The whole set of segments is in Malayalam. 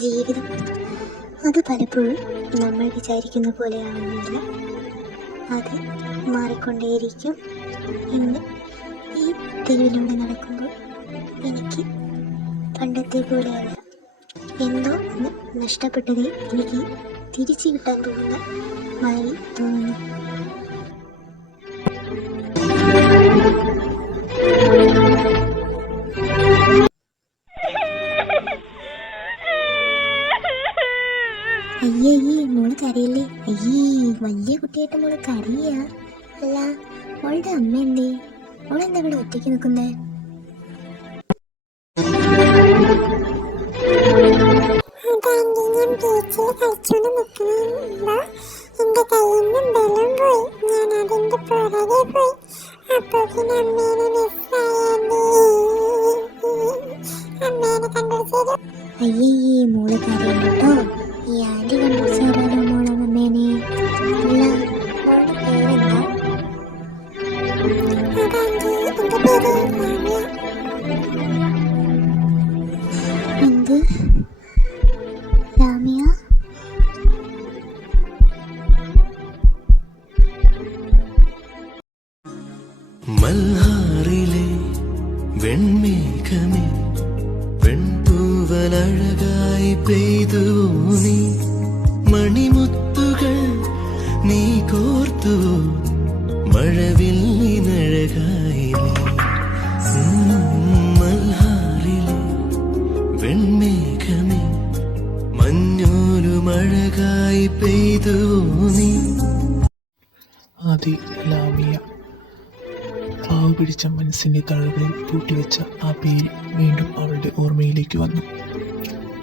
ജീവിതം അത് പലപ്പോഴും നമ്മൾ വിചാരിക്കുന്ന പോലെയാവുന്നില്ല. അത് മാറിക്കൊണ്ടേയിരിക്കും. ഇന്ന് ഈ തെരുവിലൂടെ നടക്കുമ്പോൾ എനിക്ക് പണ്ടത്തെ പോലെയല്ല. എന്തോ നഷ്ടപ്പെട്ടത് എനിക്ക് തിരിച്ചു കിട്ടാൻ പോകുന്ന മാതിരി തോന്നുന്നു. അയ്യേ മോള് കരയല്ലേ? അയ്യേ വലിയ കുട്ടിയായിട്ട് മോള് കരയാ? അല്ല, മോളുടെ അമ്മ എന്തേ? മോളെന്താ ഇവിടെ ഒറ്റയ്ക്ക് നിൽക്കുന്നേ? അയ്യേ മോള് കരയണ്ട കേട്ടോ. ഈ ആന്റി കണ്ടുപിടിച്ചാലോ മോളെ അമ്മേനെ? അല്ല, മോളുടെ പേരെന്താ? എന്ത്? ലാമിയ? മൽഹാറിലെ വെൺമേഘമേ, വെൺതൂവലഴകായി പെയ്തു നീ, മണിമുത്തുകൾ നീ കോർത്തു, മഴവില്ലിനഴകായി നീ. മൽഹാറിലെ വെൺമേഘമേ, മഞ്ഞോലുമഴകായി പെയ്തു നീ. ആദി ലാമിയ. പാവ പിടിച്ച മനസ്സിൻ്റെ താളുകളിൽ പൂട്ടിവെച്ച ആ പേര് വീണ്ടും അവളുടെ ഓർമ്മയിലേക്ക് വന്നു.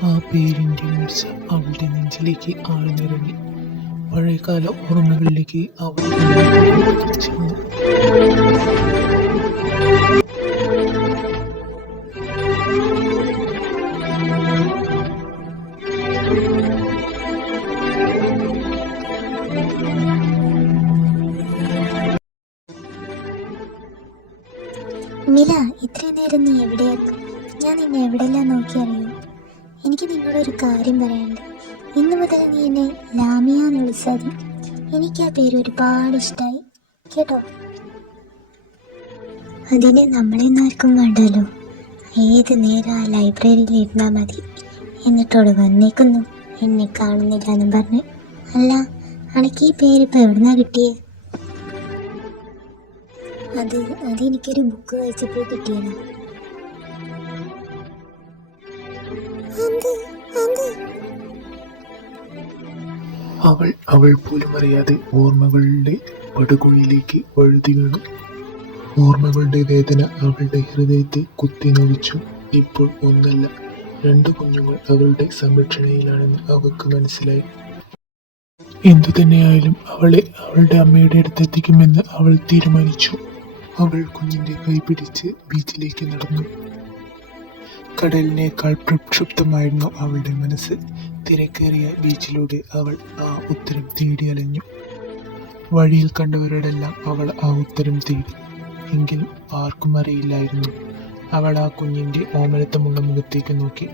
ആ പേരിൻ്റെ മൂർച്ച അവളുടെ നെഞ്ചിലേക്ക് ആഴ്ന്നിറങ്ങി. പഴയകാല ഓർമ്മകളിലേക്ക് അവൾ ചെന്നു. മില, ഇത്രയും നേരം നീ എവിടെയായിരുന്നു? ഞാൻ നിന്നെ എവിടെയെല്ലാം നോക്കി അറിയൂ. എനിക്ക് നിന്നോടൊരു കാര്യം പറയാനുണ്ട്. ഇന്നു മുതൽ നീ എന്നെ ലാമിയ എന്ന് വിളിച്ചാൽ മതി. എനിക്ക് ആ പേര് ഒരുപാട് ഇഷ്ടമായി കേട്ടോ. അതിന് നമ്മളെയൊന്നും ആർക്കും വേണ്ടല്ലോ. ഏത് നേരം ആ ലൈബ്രറിയിൽ ഇരുന്നാൽ മതി. എന്നിട്ടോട് വന്നേക്കുന്നു എന്നെ കാണുന്നില്ല എന്നും പറഞ്ഞ്. അല്ല, അനക്ക് ഈ പേരിപ്പോൾ എവിടുന്നാ കിട്ടിയേ? അതെനിക്കൊരു ബുക്ക് വായിച്ചപ്പോൾ കിട്ടിയതാണ്. അവൾ പോലും അറിയാതെ ഓർമ്മകളുടെ പടുകുഴിയിലേക്ക് വഴുതി വീണു. ഓർമ്മകളുടെ വേദന അവളുടെ ഹൃദയത്തെ കുത്തിനൊവിച്ചു. ഇപ്പോൾ ഒന്നല്ല, 2 കുഞ്ഞുങ്ങൾ അവളുടെ സംരക്ഷണയിലാണെന്ന് അവൾക്ക് മനസ്സിലായി. എന്തു തന്നെയായാലും അവളെ അവളുടെ അമ്മയുടെ അടുത്തെത്തിക്കുമെന്ന് അവൾ തീരുമാനിച്ചു. അവൾ കുഞ്ഞിൻ്റെ കൈ പിടിച്ച് ബീച്ചിലേക്ക് നടന്നു. കടലിനേക്കാൾ പ്രക്ഷുബ്ധമായിരുന്നു അവളുടെ മനസ്സ്. തിരക്കേറിയ ബീച്ചിലൂടെ അവൾ ആ ഉത്തരം തേടി അലഞ്ഞു. വഴിയിൽ കണ്ടവരോടെല്ലാം അവൾ ആ ഉത്തരം തേടി. എങ്കിലും ആർക്കും അറിയില്ലായിരുന്നു. അവൾ ആ കുഞ്ഞിൻ്റെ ഓമനത്തമുള്ള മുഖത്തേക്ക് നോക്കി.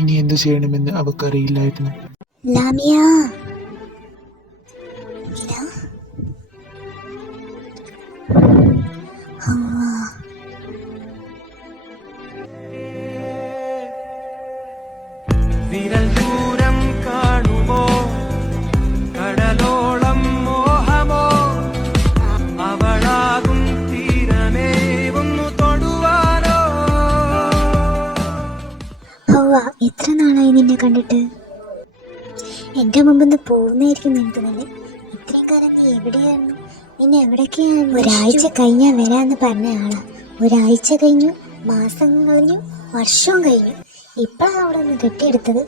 ഇനി എന്തു ചെയ്യണമെന്ന് അവൾക്കറിയില്ലായിരുന്നു. ലാമിയ, വിരൽ ദൂരം കാണുമോ കടലോളം മോഹമോ, അവളാകും തീരമേ ഒന്നു തൊടുവാനോ. എത്ര നാളായി നിന്നെ കണ്ടിട്ട്. എൻ്റെ മുമ്പൊന്ന് പോകുന്നതായിരിക്കും നിനക്ക് നല്ലേ. ഇത്രയും കാലം നീ എവിടെയായിരുന്നു? നിന്നെ എവിടേക്കാണ്? ഒരാഴ്ച കഴിഞ്ഞാൽ വരാമെന്ന് പറഞ്ഞ ആളാ. ഒരാഴ്ച കഴിഞ്ഞു, മാസം കഴിഞ്ഞു, വർഷവും കഴിഞ്ഞു. ഇപ്പോഴാണ് അവിടെ ഒന്ന് കെട്ടിയെടുത്തത്.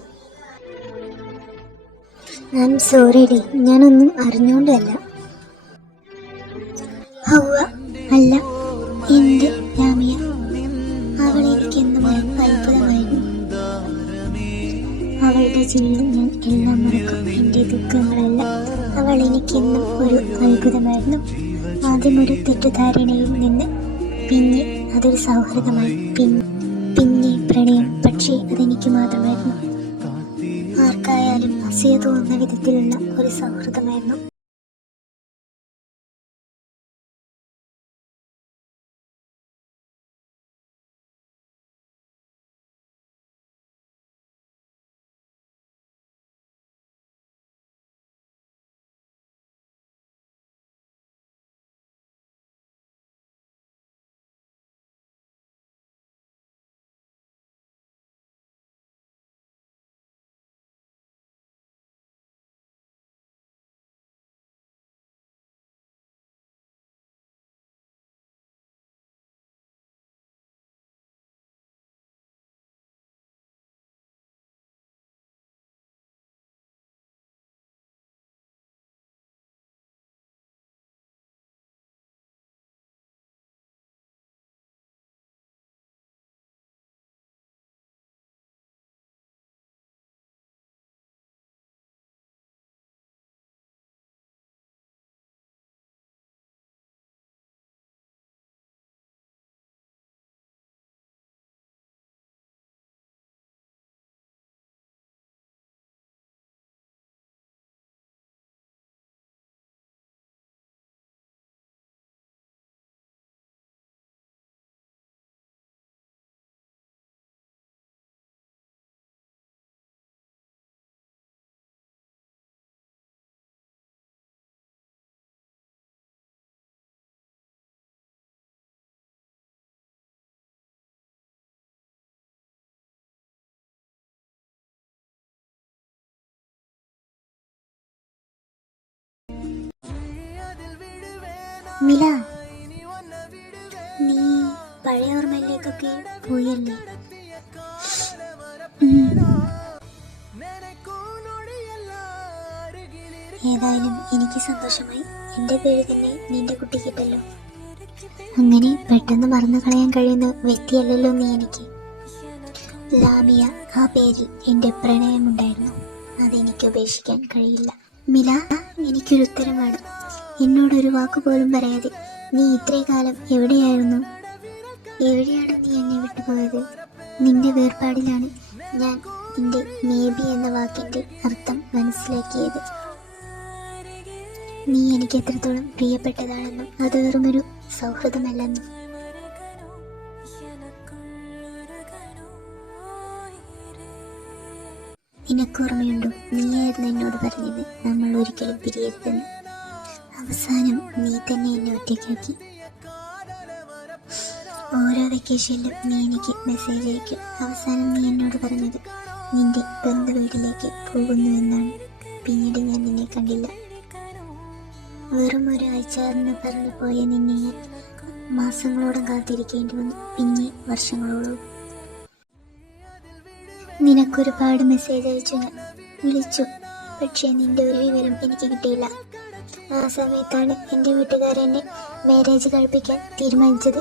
ഞാൻ സോറി ഡി, ഞാനൊന്നും അറിഞ്ഞുകൊണ്ടല്ല. അല്ല, എൻ്റെ ലാമിയ. അവളെനിക്കെന്നും അത്ഭുതമായിരുന്നു. അവളുടെ ചിരിയിൽ ഞാൻ എല്ലാം മറക്കും, എൻ്റെ ദുഃഖങ്ങളെല്ലാം. അവൾ എനിക്കെന്നും ഒരു അത്ഭുതമായിരുന്നു. ആദ്യം ഒരു തെറ്റിദ്ധാരണയിൽ നിന്ന് പിന്നെ അതൊരു സൗഹൃദമായി, പിന്നെ പ്രണയം. പക്ഷേ അതെനിക്ക് മാത്രമായിരുന്നു. അസൂയ തോന്നുന്ന വിധത്തിലുള്ള ഒരു സൗഹൃദമായിരുന്നു. മില, നീ പഴയ ഓർമ്മയിലേക്കൊക്കെ പോയല്ലേ? ഏതായാലും എനിക്ക് സന്തോഷമായി. എൻ്റെ പേര് തന്നെ നിന്റെ കുട്ടി കിട്ടല്ലോ. അങ്ങനെ പെട്ടെന്ന് മറന്നു കളയാൻ കഴിയുന്ന വ്യക്തിയല്ലല്ലോ നീ എനിക്ക്. ലാമിയ, ആ പേരിൽ എൻ്റെ പ്രണയമുണ്ടായിരുന്നു. അതെനിക്ക് ഉപേക്ഷിക്കാൻ കഴിയില്ല. മില, എനിക്കൊരു ഉത്തരം വേണം. എന്നോടൊരു വാക്കുപോലും പറയാതെ നീ ഇത്രയും കാലം എവിടെയായിരുന്നു? എവിടെയാണ് നീ എന്നെ വിട്ടുപോയത്? നിന്റെ വേർപാടിലാണ് ഞാൻ നിന്റെ മേബി എന്ന വാക്കിൻ്റെ അർത്ഥം മനസ്സിലാക്കിയത്. നീ എനിക്ക് എത്രത്തോളം പ്രിയപ്പെട്ടതാണെന്നും അത് വെറുമൊരു സൗഹൃദമല്ലെന്നും. നിനക്കോർമ്മയുണ്ടോ, നീയായിരുന്നു എന്നോട് പറഞ്ഞത് നമ്മൾ ഒരിക്കലും പിരിയരുതെന്ന്. അവസാനം നീ തന്നെ എന്നെ ഒറ്റയ്ക്കാക്കി. ഓരോ വെക്കേഷനിലും നീ എനിക്ക് മെസ്സേജ് അയക്കും. അവസാനം നീ എന്നോട് പറഞ്ഞത് നിന്റെ ബന്ധു വീട്ടിലേക്ക് പോകുന്നു എന്നാണ്. പിന്നീട് ഞാൻ നിന്നെ കണ്ടില്ല. വെറും ഒരാഴ്ച എന്ന് പറഞ്ഞു പോയ നിന്നെ ഞാൻ മാസങ്ങളോളം കാത്തിരിക്കേണ്ടി വന്നു, പിന്നെ വർഷങ്ങളോളം. നിനക്കൊരുപാട് മെസ്സേജ് അയച്ചു, ഞാൻ വിളിച്ചു, പക്ഷേ നിന്റെ ഒരു വിവരം എനിക്ക് കിട്ടിയില്ല. ആ സമയത്താണ് എൻ്റെ വീട്ടുകാരെന്നെ മാരേജ് കഴിപ്പിക്കാൻ തീരുമാനിച്ചത്.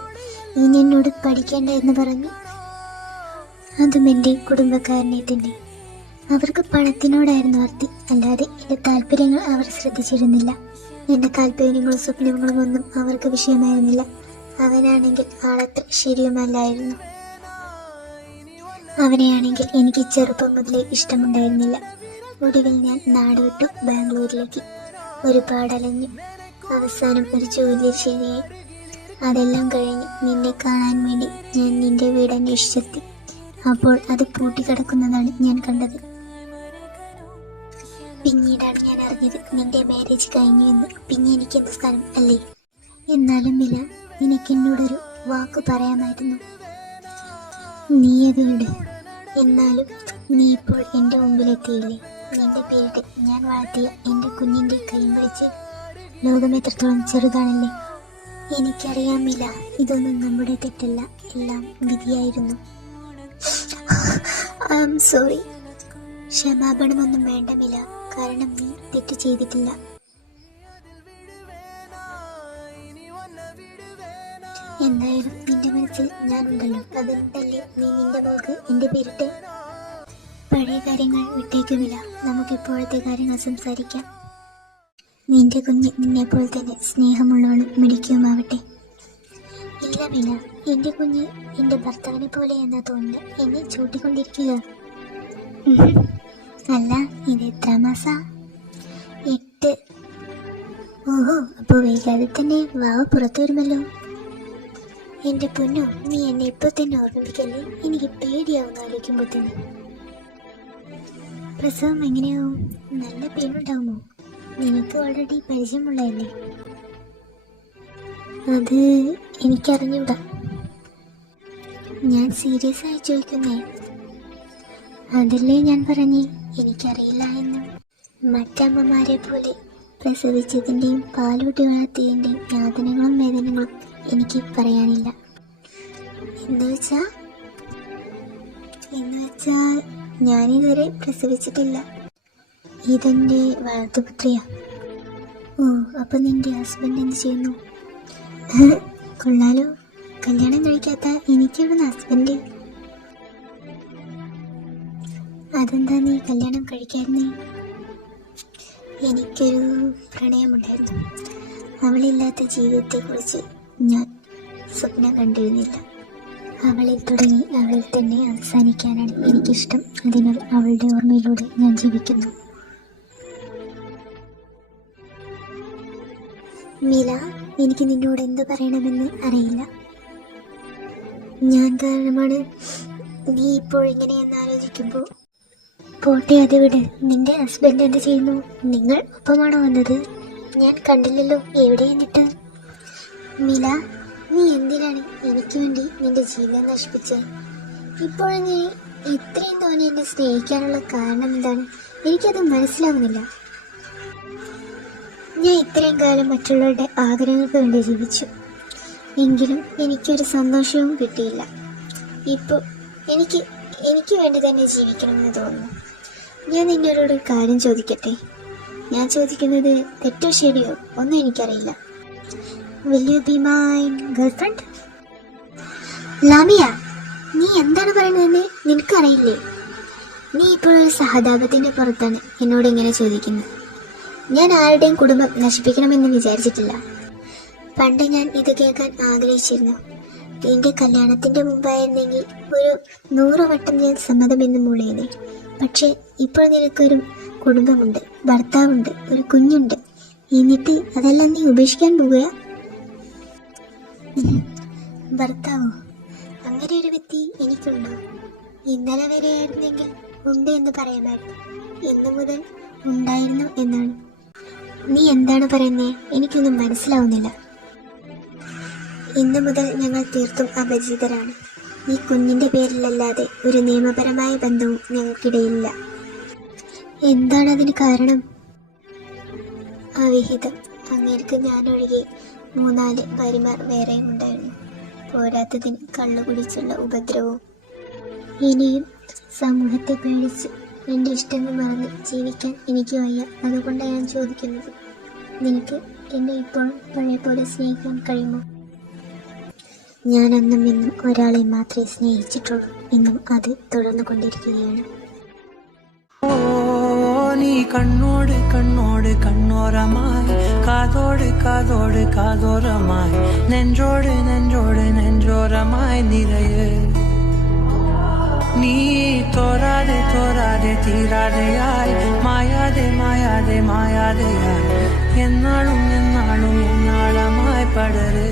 ഇനി എന്നോട് പഠിക്കേണ്ട എന്ന് പറഞ്ഞു. അതും എൻ്റെ കുടുംബക്കാരനെ തന്നെ. അവർക്ക് പണത്തിനോടായിരുന്നു ആർത്തി, അല്ലാതെ എൻ്റെ താല്പര്യങ്ങൾ അവർ ശ്രദ്ധിച്ചിരുന്നില്ല. എൻ്റെ താല്പര്യങ്ങളും സ്വപ്നങ്ങളും ഒന്നും അവർക്ക് വിഷയമായിരുന്നില്ല. അവനാണെങ്കിൽ ആളത്ര ശരിയുമല്ലായിരുന്നു. അവനെയാണെങ്കിൽ എനിക്ക് ചെറുപ്പം മുതലേ ഇഷ്ടമുണ്ടായിരുന്നില്ല. ഒടുവിൽ ഞാൻ നാട് വിട്ടു ബാംഗ്ലൂരിലേക്ക്. ഒരുപാട് അലഞ്ഞു. അവസാനം ഒരു ജോലി ശരിയായി. അതെല്ലാം കഴിഞ്ഞ് നിന്നെ കാണാൻ വേണ്ടി ഞാൻ നിന്റെ വീട് അന്വേഷിച്ചെത്തി. അപ്പോൾ അത് പൂട്ടിക്കിടക്കുന്നതാണ് ഞാൻ കണ്ടത്. പിന്നീടാണ് ഞാൻ അറിഞ്ഞത് നിന്റെ മാരേജ് കഴിഞ്ഞു എന്ന്. പിന്നെ എനിക്കെന്ത് സ്ഥാനം അല്ലേ? എന്നാലും മില, നിനക്കെന്നോടൊരു വാക്ക് പറയാമായിരുന്നു. നീ അത് വിട്. എന്നാലും നീ ഇപ്പോൾ എൻ്റെ മുമ്പിലെത്തിയില്ലേ? നിന്റെ പേരിട്ട് ഞാൻ വളർത്തിയ എൻ്റെ കുഞ്ഞിൻ്റെ കൈയും പിടിച്ച്. ലോകം എത്രത്തോളം ചെറുതാണല്ലേ? എനിക്കറിയാമില്ല, ഇതൊന്നും നമ്മുടെ തെറ്റല്ല, എല്ലാം വിധിയായിരുന്നു. I am sorry. ക്ഷമാപണമൊന്നും വേണ്ട മില, കാരണം നീ തെറ്റ് ചെയ്തിട്ടില്ല. എന്തായാലും നിന്റെ മനസ്സിൽ ഞാനുണ്ടല്ലോ, അതുകൊണ്ടല്ലേ നീ നിന്റെ മോൾക്ക് എൻ്റെ പേരിട്ടെ. പഴയ കാര്യങ്ങൾ വിട്ടേക്കുമില്ല, നമുക്കിപ്പോഴത്തെ കാര്യങ്ങൾ സംസാരിക്കാം. നിന്റെ കുഞ്ഞ് നിന്നെപ്പോലെ തന്നെ സ്നേഹമുള്ളവളും മിടിക്കുമാവട്ടെ. ഇല്ല മില, എൻ്റെ കുഞ്ഞ് എൻ്റെ ഭർത്താവിനെ പോലെ എന്നാ തോന്നുന്നത്. എന്നെ ചൂട്ടിക്കൊണ്ടിരിക്കുക. അല്ല, ഇത് എത്ര മാസാ? 8. ഓഹോ, അപ്പോൾ വൈകാതെ തന്നെ വാവ പുറത്തു വരുമല്ലോ. എൻ്റെ പൊന്നോ, നീ എന്നെ ഇപ്പോൾ തന്നെ ഓർമ്മിപ്പിക്കല്ലേ, എനിക്ക് പേടിയാവുന്ന ആലോചിക്കുമ്പോൾ തന്നെ. പ്രസവം എങ്ങനെയാവും? നല്ല പെയിനുണ്ടാവുമോ? നിനക്ക് ഓൾറെഡി പരിചയമുള്ളതല്ലേ? അത് എനിക്കറിഞ്ഞൂടാ. ഞാൻ സീരിയസ് ആയി ചോദിക്കുന്നേ. അതല്ലേ ഞാൻ പറഞ്ഞേ എനിക്കറിയില്ല എന്ന്. മറ്റമ്മമാരെ പോലെ പ്രസവിച്ചതിൻ്റെയും പാലൂട്ടി വളർത്തിയതിൻ്റെയും യാതനകളും വേദനകളും എനിക്ക് പറയാനില്ല. എന്ന് വെച്ചാൽ ഞാനിതുവരെ പ്രസവിച്ചിട്ടില്ല. ഇതെൻ്റെ വളർത്തുപുത്രിയാ. ഓ, അപ്പൊ നിന്റെ ഹസ്ബൻഡ് എന്ത് ചെയ്യുന്നു? കൊള്ളാലോ, കല്യാണം കഴിക്കാത്ത എനിക്കെവിടുന്ന് ഹസ്ബൻഡ്? അതെന്താ നീ കല്യാണം കഴിക്കായിരുന്നേ? എനിക്കൊരു പ്രണയമുണ്ടായിരുന്നു. അവളില്ലാത്ത ജീവിതത്തെക്കുറിച്ച് ഞാൻ സ്വപ്നം കണ്ടിരുന്നില്ല. അവളിൽ തുടങ്ങി അവളിൽ തന്നെ അവസാനിക്കാനാണ് എനിക്കിഷ്ടം. അതിനാൽ അവളുടെ ഓർമ്മയിലൂടെ ഞാൻ ജീവിക്കുന്നു. മില, എനിക്ക് നിന്നോട് എന്ത് പറയണമെന്ന് അറിയില്ല. ഞാൻ കാരണമാണ് നീ ഇപ്പോൾ ഇങ്ങനെയെന്ന് ആലോചിക്കുമ്പോൾ. പോട്ടെ, അത് വിട്. നിന്റെ ഹസ്ബൻഡ് എന്ത് ചെയ്യുന്നു? നിങ്ങൾ ഒപ്പമാണോ വന്നത്? ഞാൻ കണ്ടില്ലല്ലോ, എവിടെ എന്നിട്ട്? മില, നീ എന്തിനാണ് എനിക്ക് വേണ്ടി നിന്റെ ജീവൻ നശിപ്പിച്ചത്? ഇപ്പോൾ നീ ഇത്രയും തോന്നി എന്നെ സ്നേഹിക്കാനുള്ള കാരണം എന്താണ്? എനിക്കത് മനസ്സിലാവുന്നില്ല. ഞാൻ ഇത്രയും കാലം മറ്റുള്ളവരുടെ ആഗ്രഹങ്ങൾക്ക് വേണ്ടി ജീവിച്ചു, എങ്കിലും എനിക്കൊരു സന്തോഷവും കിട്ടിയില്ല. ഇപ്പോൾ എനിക്ക് വേണ്ടി തന്നെ ജീവിക്കണമെന്ന് തോന്നുന്നു. ഞാൻ നിന്നോട് കാര്യം ചോദിക്കട്ടെ? ഞാൻ ചോദിക്കുന്നത് തെറ്റോ ശരിയോ ഒന്നും എനിക്കറിയില്ല. Will you be my girlfriend? ലാമിയ, നീ എന്താണ് പറയുന്നതെന്ന് നിനക്കറിയില്ലേ? നീ ഇപ്പോഴൊരു സഹതാപത്തിന്റെ പുറത്താണ് എന്നോട് ഇങ്ങനെ ചോദിക്കുന്നത്. ഞാൻ ആരുടെയും കുടുംബം നശിപ്പിക്കണമെന്ന് വിചാരിച്ചിട്ടില്ല. പണ്ട് ഞാൻ ഇത് കേൾക്കാൻ ആഗ്രഹിച്ചിരുന്നു. നിന്റെ കല്യാണത്തിന്റെ മുമ്പായിരുന്നെങ്കിൽ ഒരു 100 വട്ടം ഞാൻ സമ്മതമെന്ന് മൂളിയേനെ. പക്ഷേ ഇപ്പോൾ നിനക്കൊരു കുടുംബമുണ്ട്, ഭർത്താവുണ്ട്, ഒരു കുഞ്ഞുണ്ട്. എന്നിട്ട് അതെല്ലാം നീ ഉപേക്ഷിക്കാൻ പോവുക? ഭർത്താവോ? അങ്ങനെ ഒരു വ്യക്തി എനിക്കുണ്ടോ? ഇന്നലെ വരെ ആയിരുന്നെങ്കിൽ ഉണ്ട് എന്ന് പറയാമായിരുന്നു. ഇന്നു മുതൽ ഉണ്ടായിരുന്നു എന്നാണ്. നീ എന്താണ് പറയുന്നേ? എനിക്കൊന്നും മനസ്സിലാവുന്നില്ല. ഇന്നു മുതൽ ഞങ്ങൾ തീർത്തും അപരിചിതരാണ്. ഈ കുഞ്ഞിന്റെ പേരിലല്ലാതെ ഒരു നിയമപരമായ ബന്ധവും ഞങ്ങൾക്കിടയില്ല. എന്താണ് അതിന് കാരണം? അവിഹിതം. അങ്ങേർക്ക് ഞാനൊഴികെ 3-4 ഭാര്യമാർ വേറെയും ഉണ്ടായിരുന്നു. പോരാത്തതിന് കള്ളുകുടിച്ചുള്ള ഉപദ്രവവും. ഇനിയും സമൂഹത്തെ പേടിച്ച് എൻ്റെ ഇഷ്ടങ്ങൾ മറന്ന് ജീവിക്കാൻ എനിക്ക് വയ്യ. അതുകൊണ്ടാണ് ഞാൻ ചോദിക്കുന്നത്, നിനക്ക് എന്നെ ഇപ്പോഴും പഴയ പോലെ സ്നേഹിക്കാൻ കഴിയുമോ? ഞാൻ അന്നും ഇന്നും ഒരാളെ മാത്രമേ സ്നേഹിച്ചിട്ടുള്ളൂ. ഇന്നും അത് തുടർന്നു കൊണ്ടിരിക്കുകയാണ്. നീ കണ്ണോട് കണ്ണോട് കണ്ണോരമായി, കാതോട് കാതോട് കാതോരമായി, നെഞ്ചോട് നെഞ്ചോട് നെഞ്ചോരമായി നിറയെ. നീ തോരാതെ തോരാതെ തീരാതെയായി, മായാതെ മായാതെ മായാതെയായി, എന്നാളും എന്നാളും എന്നാളമായി പടര്.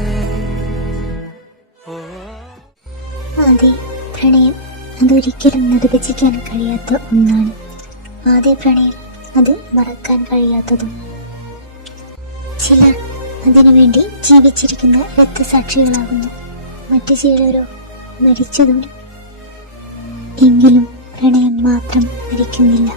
അതെ, പ്രണയം അതൊരിക്കലും നിർവചിക്കാൻ കഴിയാത്ത ഒന്നാണ്. ആദ്യ പ്രണയം അത് മറക്കാൻ കഴിയാത്തതും. ചിലർ അതിനുവേണ്ടി ജീവിച്ചിരിക്കുന്ന രക്തസാക്ഷികളാകുന്നു, മറ്റു ചിലരോ മരിച്ചതും. എങ്കിലും പ്രണയം മാത്രം മരിക്കുന്നില്ല.